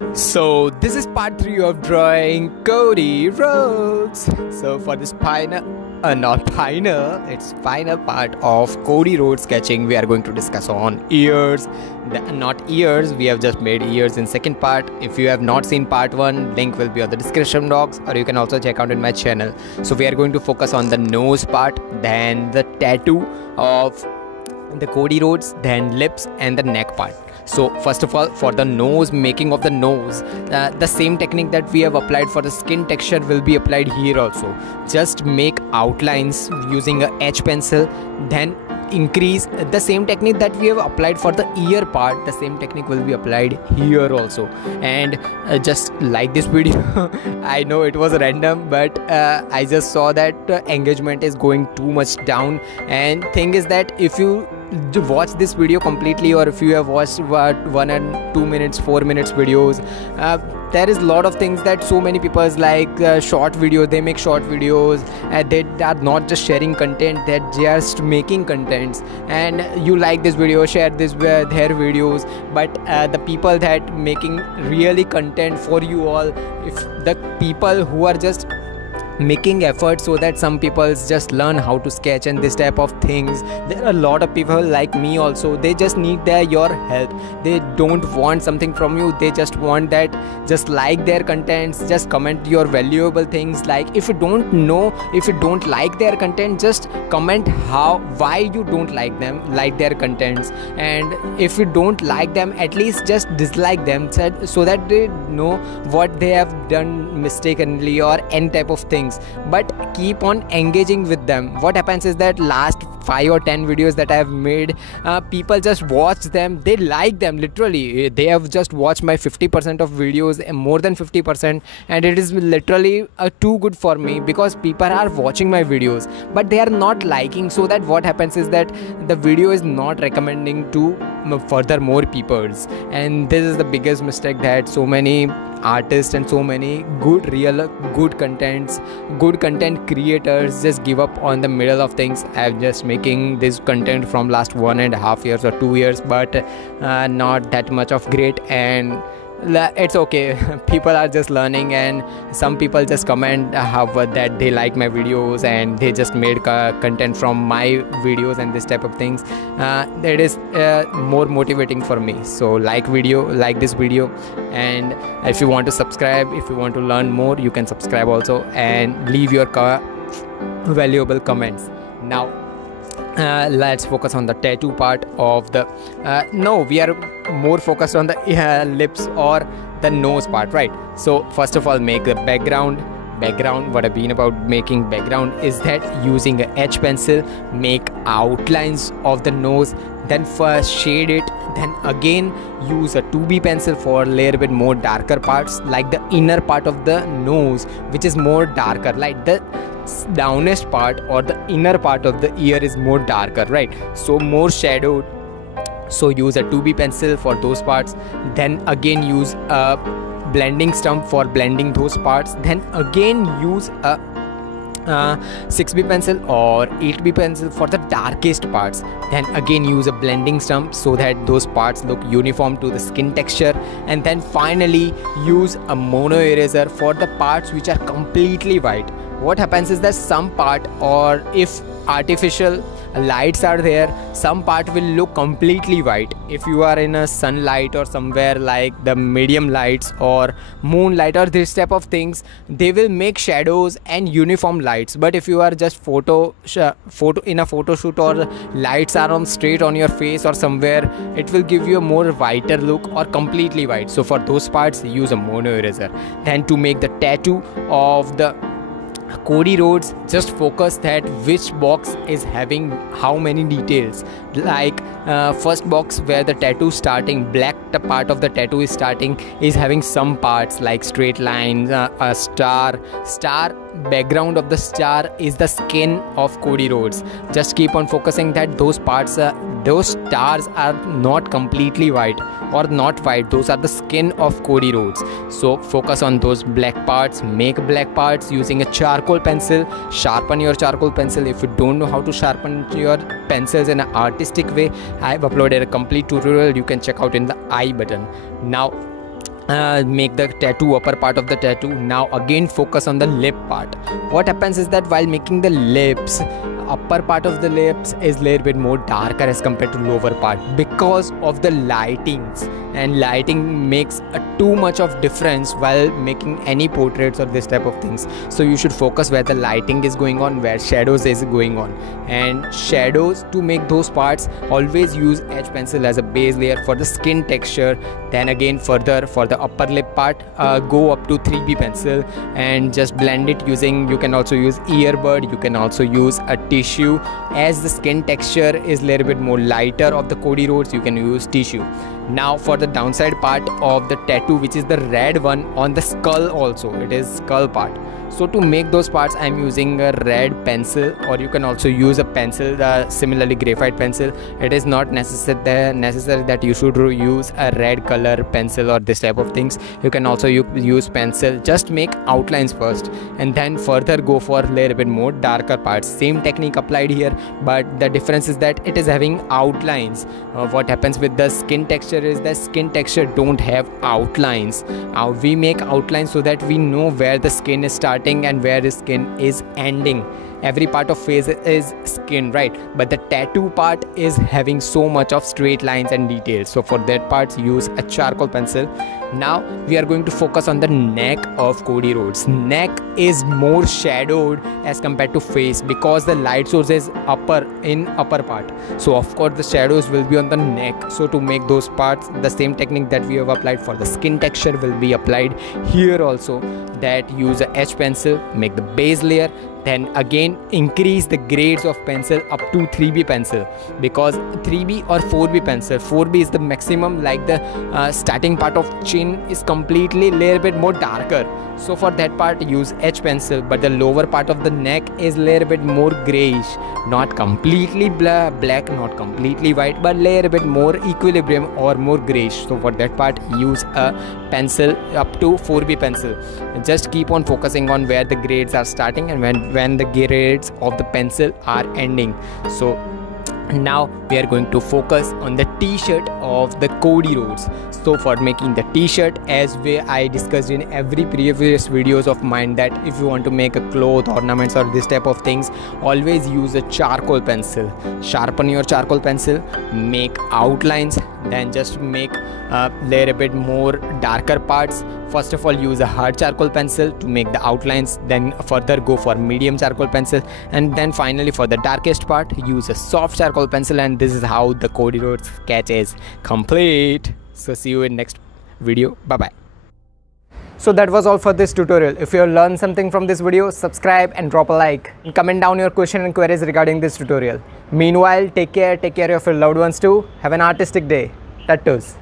So this is part 3 of drawing Cody Rhodes. So for this final part of Cody Rhodes sketching, we are going to discuss on ears. Not ears, we have just made ears in second part. If you have not seen part 1, link will be on the description box, or you can also check out in my channel. So we are going to focus on the nose part, then the tattoo of the Cody Rhodes, then lips and the neck part. So first of all, for the nose, making of the nose, the same technique that we have applied for the skin texture will be applied here also. Just make outlines using a H pencil, then increase the same technique that we have applied for the ear part. The same technique will be applied here also. And just like this video, I know it was random, but I just saw that engagement is going too much down. And thing is that if you watch this video completely, or if you have watched 1 and 2 minutes, 4 minutes videos, there is a lot of things that so many people like short videos. They make short videos, they are not just sharing content, they're just making contents. And you like this video, share this their videos, but the people that making really content for you all, if the people who are just making effort so that some people just learn how to sketch and this type of things, there are a lot of people like me also. They just need your help. They don't want something from you, they just want that just like their contents, just comment your valuable things. Like if you don't know, if you don't like their content, just comment why you don't like their contents. And if you don't like them, at least just dislike them, so that they know what they have done mistakenly or any type of thing. But keep on engaging with them. What happens is that last 5 or 10 videos that I have made, people just watch them, they like them. Literally, they have just watched my 50% of videos, more than 50%, and it is literally too good for me, because people are watching my videos but they are not liking. So that what happens is that the video is not recommending to further more peoples. And this is the biggest mistake that so many artists and so many good content creators just give up on the middle of things. I'm just making this content from last 1.5 years or 2 years, but not that much of great, and it's okay. People are just learning, and some people just comment that they like my videos and they just made content from my videos and this type of things. That is more motivating for me. So like this video, and if you want to subscribe, if you want to learn more, you can subscribe also and leave your valuable comments. Now let's focus on the tattoo part of the no, we are more focused on the lips or the nose part, right? So first of all, make the background. What I've been about making background is that using a H pencil, make outlines of the nose, then first shade it, then again use a 2B pencil for a little bit more darker parts, like the inner part of the nose, which is more darker, like the downest part or the inner part of the ear is more darker, right? So more shadowed. So use a 2B pencil for those parts, then again use a blending stump for blending those parts, then again use a 6B pencil or 8B pencil for the darkest parts, then again use a blending stump so that those parts look uniform to the skin texture, and then finally use a mono eraser for the parts which are completely white. What happens is that some part, or if artificial lights are there, some part will look completely white. If you are in a sunlight or somewhere like the medium lights or moonlight or this type of things, they will make shadows and uniform lights. But if you are just photo in a photo shoot, or lights are on straight on your face or somewhere, it will give you a more whiter look or completely white. So for those parts, use a mono eraser. Then to make the tattoo of the Cody Rhodes, just focus that which box is having how many details. Like first box where the tattoo starting, black part of the tattoo is starting, is having some parts like straight lines, a star. Background of the star is the skin of Cody Rhodes. Just keep on focusing that those parts, those stars are not completely white or not white, those are the skin of Cody Rhodes. So focus on those black parts, make black parts using a charcoal pencil. Sharpen your charcoal pencil. If you don't know how to sharpen your pencils in an artistic way, I have uploaded a complete tutorial, you can check out in the I button. Now make the tattoo, upper part of the tattoo. Now again focus on the lip part. What happens is that while making the lips, upper part of the lips is a little bit more darker as compared to lower part because of the lightings, and lighting makes too much of difference while making any portraits or this type of things. So you should focus where the lighting is going on, where shadows is going on, and shadows, to make those parts, always use edge pencil as a base layer for the skin texture. Then again further for the upper lip part, go up to 3B pencil and just blend it using, you can also use earbud, you can also use a tissue. As the skin texture is a little bit more lighter of the Cody Rhodes, you can use tissue. Now for the downside part of the tattoo, which is the red one on the skull, also it is skull part. So to make those parts, I'm using a red pencil, or you can also use a pencil, similarly graphite pencil. It is not necessary that you should use a red color pencil or this type of things. You can also use pencil. Just make outlines first and then further go for a little bit more darker parts. Same technique applied here, but the difference is that it is having outlines. What happens with the skin texture is that skin texture don't have outlines. We make outlines so that we know where the skin is starting and where the skin is ending. Every part of face is skin, right? But the tattoo part is having so much of straight lines and details. So for that part, use a charcoal pencil. Now we are going to focus on the neck of Cody Rhodes. Neck is more shadowed as compared to face because the light source is upper part. So of course the shadows will be on the neck. So to make those parts, the same technique that we have applied for the skin texture will be applied here also. That use a edge pencil, make the base layer, then again increase the grades of pencil up to 3B pencil, because 3B or 4B pencil, 4B is the maximum, like the starting part of chin is completely little bit more darker. So for that part use edge pencil, but the lower part of the neck is little bit more grayish, not completely black, not completely white, but little bit more equilibrium or more grayish. So for that part use a pencil up to 4B pencil. Just keep on focusing on where the grades are starting and when the grades of the pencil are ending. So now we are going to focus on the t-shirt of the Cody Rhodes. So for making the t-shirt, as I discussed in every previous videos of mine, that if you want to make a cloth, ornaments or this type of things, always use a charcoal pencil. Sharpen your charcoal pencil, make outlines, then just make a little bit more darker parts. First of all use a hard charcoal pencil to make the outlines, then further go for medium charcoal pencil, and then finally for the darkest part use a soft charcoal pencil. And this is how the Cody Rhodes sketch is complete. So see you in next video. Bye bye. So that was all for this tutorial. If you have learned something from this video, subscribe and drop a like, and comment down your question and queries regarding this tutorial. Meanwhile, take care of your loved ones too. Have an artistic day. Tattoos.